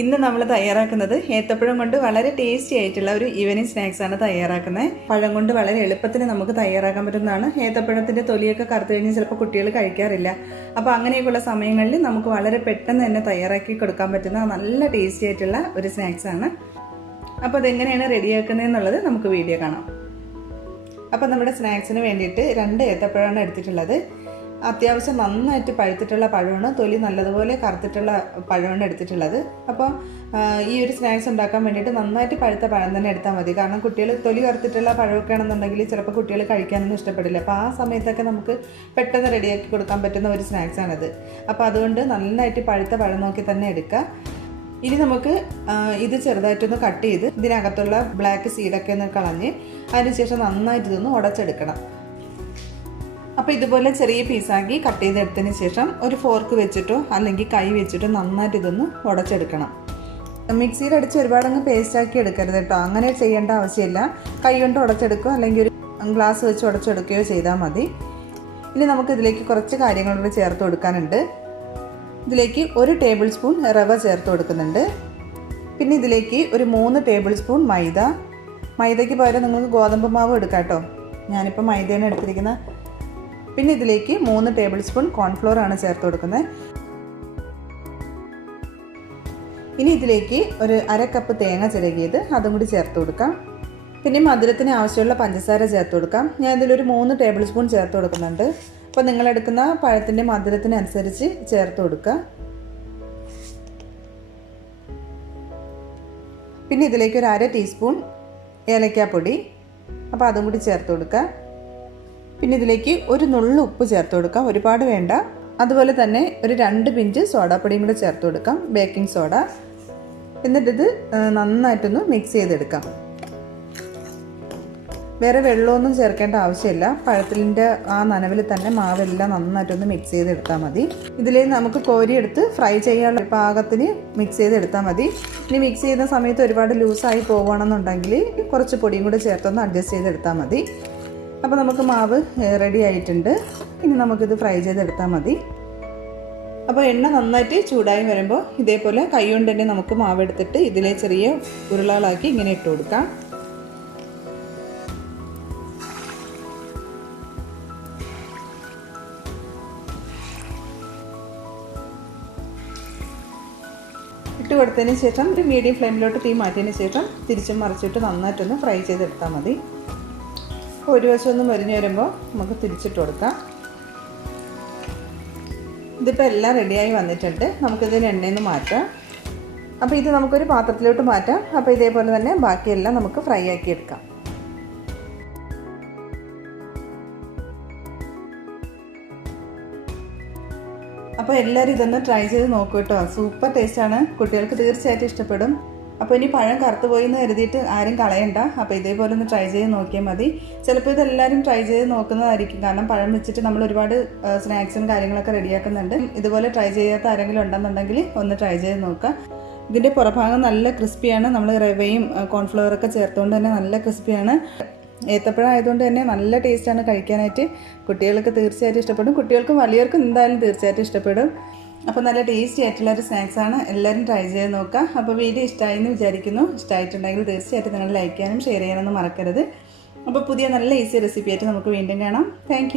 ഇന്ന് നമ്മൾ തയ്യാറാക്കുന്നത് ഏത്തപ്പഴം കൊണ്ട് വളരെ ടേസ്റ്റി ആയിട്ടുള്ള ഒരു ഈവനിങ് സ്നാക്സ് ആണ് തയ്യാറാക്കുന്നത്. പഴം കൊണ്ട് വളരെ എളുപ്പത്തിൽ നമുക്ക് തയ്യാറാക്കാൻ പറ്റുന്നതാണ്. ഏത്തപ്പഴത്തിന്റെ തൊലിയൊക്കെ കറുത്തു കഴിഞ്ഞാൽ ചിലപ്പോൾ കുട്ടികൾ കഴിക്കാറില്ല. അപ്പോൾ അങ്ങനെയൊക്കെയുള്ള സമയങ്ങളിൽ നമുക്ക് വളരെ പെട്ടെന്ന് തന്നെ തയ്യാറാക്കി കൊടുക്കാൻ പറ്റുന്ന നല്ല ടേസ്റ്റി ആയിട്ടുള്ള ഒരു സ്നാക്സ് ആണ്. അപ്പോൾ അതെങ്ങനെയാണ് റെഡിയാക്കുന്നതെന്നുള്ളത് നമുക്ക് വീഡിയോ കാണാം. അപ്പോൾ നമ്മുടെ സ്നാക്സിന് വേണ്ടിയിട്ട് 2 ഏത്തപ്പഴമാണ് എടുത്തിട്ടുള്ളത്. അത്യാവശ്യം നന്നായിട്ട് പഴുത്തിട്ടുള്ള പഴമാണ്, തൊലി നല്ലതുപോലെ കറുത്തിട്ടുള്ള പഴമാണ് എടുത്തിട്ടുള്ളത്. അപ്പോൾ ഈ ഒരു സ്നാക്സ് ഉണ്ടാക്കാൻ വേണ്ടിയിട്ട് നന്നായിട്ട് പഴുത്ത പഴം തന്നെ എടുത്താൽ മതി. കാരണം കുട്ടികൾ തൊലി കറുത്തിട്ടുള്ള പഴമൊക്കെ ആണെന്നുണ്ടെങ്കിൽ ചിലപ്പോൾ കുട്ടികൾ കഴിക്കാനൊന്നും ഇഷ്ടപ്പെടില്ല. അപ്പോൾ ആ സമയത്തൊക്കെ നമുക്ക് പെട്ടെന്ന് റെഡിയാക്കി കൊടുക്കാൻ പറ്റുന്ന ഒരു സ്നാക്സാണിത്. അപ്പോൾ അതുകൊണ്ട് നന്നായിട്ട് പഴുത്ത പഴം നോക്കി തന്നെ എടുക്കുക. ഇനി നമുക്ക് ഇത് ചെറുതായിട്ടൊന്ന് കട്ട് ചെയ്ത് ഇതിനകത്തുള്ള ബ്ലാക്ക് സീഡൊക്കെ ഒന്ന് കളഞ്ഞ് അതിനുശേഷം നന്നായിട്ട് ഇതൊന്ന് ഉടച്ചെടുക്കണം. അപ്പോൾ ഇതുപോലെ ചെറിയ പീസാക്കി കട്ട് ചെയ്തെടുത്തതിന് ശേഷം ഒരു ഫോർക്ക് വെച്ചിട്ടോ അല്ലെങ്കിൽ കൈ വെച്ചിട്ടോ നന്നായിട്ട് ഇതൊന്ന് ഉടച്ചെടുക്കണം. മിക്സിയിൽ അടിച്ച് ഒരുപാടങ്ങ് പേസ്റ്റാക്കി എടുക്കരുത് കേട്ടോ. അങ്ങനെ ചെയ്യേണ്ട ആവശ്യമില്ല. കൈ കൊണ്ട് ഉടച്ചെടുക്കുകയോ അല്ലെങ്കിൽ ഒരു ഗ്ലാസ് വെച്ച് ഉടച്ചെടുക്കുകയോ ചെയ്താൽ മതി. ഇനി നമുക്ക് ഇതിലേക്ക് കുറച്ച് കാര്യങ്ങളോട് ചേർത്ത് കൊടുക്കാനുണ്ട്. ഇതിലേക്ക് 1 ടേബിൾ സ്പൂൺ റവ ചേർത്ത് കൊടുക്കുന്നുണ്ട്. പിന്നെ ഇതിലേക്ക് ഒരു 3 ടേബിൾ സ്പൂൺ മൈദ. മൈദയ്ക്ക് പകരം നിങ്ങൾക്ക് ഗോതമ്പ് മാവ് എടുക്കാം കേട്ടോ. ഞാനിപ്പോൾ മൈദയാണ് എടുത്തിരിക്കുന്നത്. പിന്നെ ഇതിലേക്ക് 3 ടേബിൾ സ്പൂൺ കോൺഫ്ലോർ ആണ് ചേർത്ത് കൊടുക്കുന്നത്. ഇനി ഇതിലേക്ക് ഒരു 1/2 കപ്പ് തേങ്ങ ചിരകിയത് അതും കൂടി ചേർത്ത് കൊടുക്കാം. പിന്നെ മധുരത്തിന് ആവശ്യമുള്ള പഞ്ചസാര ചേർത്ത് കൊടുക്കാം. ഞാൻ ഇതിലൊരു 3 ടേബിൾ സ്പൂൺ ചേർത്ത് കൊടുക്കുന്നുണ്ട്. അപ്പോൾ നിങ്ങളെടുക്കുന്ന പഴത്തിൻ്റെ മധുരത്തിനനുസരിച്ച് ചേർത്ത് കൊടുക്കുക. പിന്നെ ഇതിലേക്ക് ഒരു 1/2 ടീസ്പൂൺ ഏലക്കാപ്പൊടി, അപ്പോൾ അതും കൂടി ചേർത്ത് കൊടുക്കുക. പിന്നെ ഇതിലേക്ക് ഒരു നുള്ളു ഉപ്പ് ചേർത്ത് കൊടുക്കാം, ഒരുപാട് വേണ്ട. അതുപോലെ തന്നെ ഒരു 2 പിഞ്ച് സോഡാപ്പൊടിയും കൂടി ചേർത്ത് കൊടുക്കാം, ബേക്കിംഗ് സോഡ. എന്നിട്ടിത് നന്നായിട്ടൊന്ന് മിക്സ് ചെയ്തെടുക്കാം. വേറെ വെള്ളമൊന്നും ചേർക്കേണ്ട ആവശ്യമില്ല. പഴത്തിൻ്റെ ആ നനവിൽ തന്നെ മാവെല്ലാം നന്നായിട്ടൊന്ന് മിക്സ് ചെയ്തെടുത്താൽ മതി. ഇതിലേക്ക് നമുക്ക് കോരിയെടുത്ത് ഫ്രൈ ചെയ്യാനുള്ള പാകത്തിന് മിക്സ് ചെയ്തെടുത്താൽ മതി. ഇനി മിക്സ് ചെയ്യുന്ന സമയത്ത് ഒരുപാട് ലൂസായി പോകുകയാണെന്നുണ്ടെങ്കിൽ കുറച്ച് പൊടിയും കൂടി ചേർത്തൊന്ന് അഡ്ജസ്റ്റ് ചെയ്തെടുത്താൽ മതി. അപ്പോൾ നമുക്ക് മാവ് റെഡി ആയിട്ടുണ്ട്. ഇനി നമുക്കിത് ഫ്രൈ ചെയ്തെടുത്താൽ മതി. അപ്പോൾ എണ്ണ നന്നായിട്ട് ചൂടായി വരുമ്പോൾ ഇതേപോലെ കൈ കൊണ്ട് തന്നെ നമുക്ക് മാവ് എടുത്തിട്ട് ഇതിലെ ചെറിയ ഉരുളകളാക്കി ഇങ്ങനെ ഇട്ട് കൊടുക്കാം. ഇട്ട് കൊടുത്തതിന് ശേഷം ഒരു മീഡിയം ഫ്ലെയിമിലോട്ട് തീ മാറ്റിയതിന് ശേഷം തിരിച്ചും മറിച്ചിട്ട് നന്നായിട്ടൊന്ന് ഫ്രൈ ചെയ്തെടുത്താൽ മതി. ഒരു വശം ഒന്ന് മൊരിഞ്ഞ് വരുമ്പോൾ നമുക്ക് തിരിച്ചിട്ട് കൊടുക്കാം. ഇതിപ്പോൾ എല്ലാം റെഡിയായി വന്നിട്ടുണ്ട്. നമുക്കിതിന് എണ്ണയിൽ നിന്ന് മാറ്റാം. അപ്പോൾ ഇത് നമുക്കൊരു പാത്രത്തിലോട്ട് മാറ്റാം. അപ്പോൾ ഇതേപോലെ തന്നെ ബാക്കിയെല്ലാം നമുക്ക് ഫ്രൈ ആക്കി എടുക്കാം. അപ്പോൾ എല്ലാവരും ഇതൊന്ന് ട്രൈ ചെയ്ത് നോക്കൂ കേട്ടോ. സൂപ്പർ ടേസ്റ്റാണ്, കുട്ടികൾക്ക് തീർച്ചയായിട്ടും ഇഷ്ടപ്പെടും. അപ്പോൾ ഇനി പഴം കറുത്തു പോയി എന്ന് കരുതിയിട്ട് ആരും കളയണ്ട. അപ്പോൾ ഇതേപോലെ ഒന്ന് ട്രൈ ചെയ്ത് നോക്കിയാൽ മതി. ചിലപ്പോൾ ഇതെല്ലാവരും ട്രൈ ചെയ്ത് നോക്കുന്നതായിരിക്കും. കാരണം പഴം വെച്ചിട്ട് നമ്മൾ ഒരുപാട് സ്നാക്സും കാര്യങ്ങളൊക്കെ റെഡിയാക്കുന്നുണ്ട്. ഇതുപോലെ ട്രൈ ചെയ്യാത്ത ആരെങ്കിലും ഉണ്ടെന്നുണ്ടെങ്കിൽ ഒന്ന് ട്രൈ ചെയ്ത് നോക്കുക. ഇതിൻ്റെ പുറഭാഗം നല്ല ക്രിസ്പിയാണ്. നമ്മൾ റവയും കോൺഫ്ലവറൊക്കെ ചേർത്തുകൊണ്ട് തന്നെ നല്ല ക്രിസ്പിയാണ്. ഏത്തപ്പഴം ആയതുകൊണ്ട് തന്നെ നല്ല ടേസ്റ്റാണ് കഴിക്കാനായിട്ട്. കുട്ടികൾക്ക് തീർച്ചയായിട്ടും ഇഷ്ടപ്പെടും. കുട്ടികൾക്കും വലിയവർക്കും എന്തായാലും തീർച്ചയായിട്ടും ഇഷ്ടപ്പെടും. അപ്പോൾ നല്ല ടേസ്റ്റി ആയിട്ടുള്ള ഒരു സ്നാക്സാണ്. എല്ലാവരും ട്രൈ ചെയ്ത് നോക്കുക. അപ്പോൾ വീഡിയോ ഇഷ്ടമായി എന്ന് വിചാരിക്കുന്നു. ഇഷ്ടമായിട്ടുണ്ടെങ്കിൽ തീർച്ചയായിട്ടും നിങ്ങൾ ലൈക്ക് ചെയ്യാനും ഷെയർ ചെയ്യാനൊന്നും മറക്കരുത്. അപ്പോൾ പുതിയ നല്ല ഈസി റെസിപ്പി ആയിട്ട് നമുക്ക് വീണ്ടും കാണാം. താങ്ക്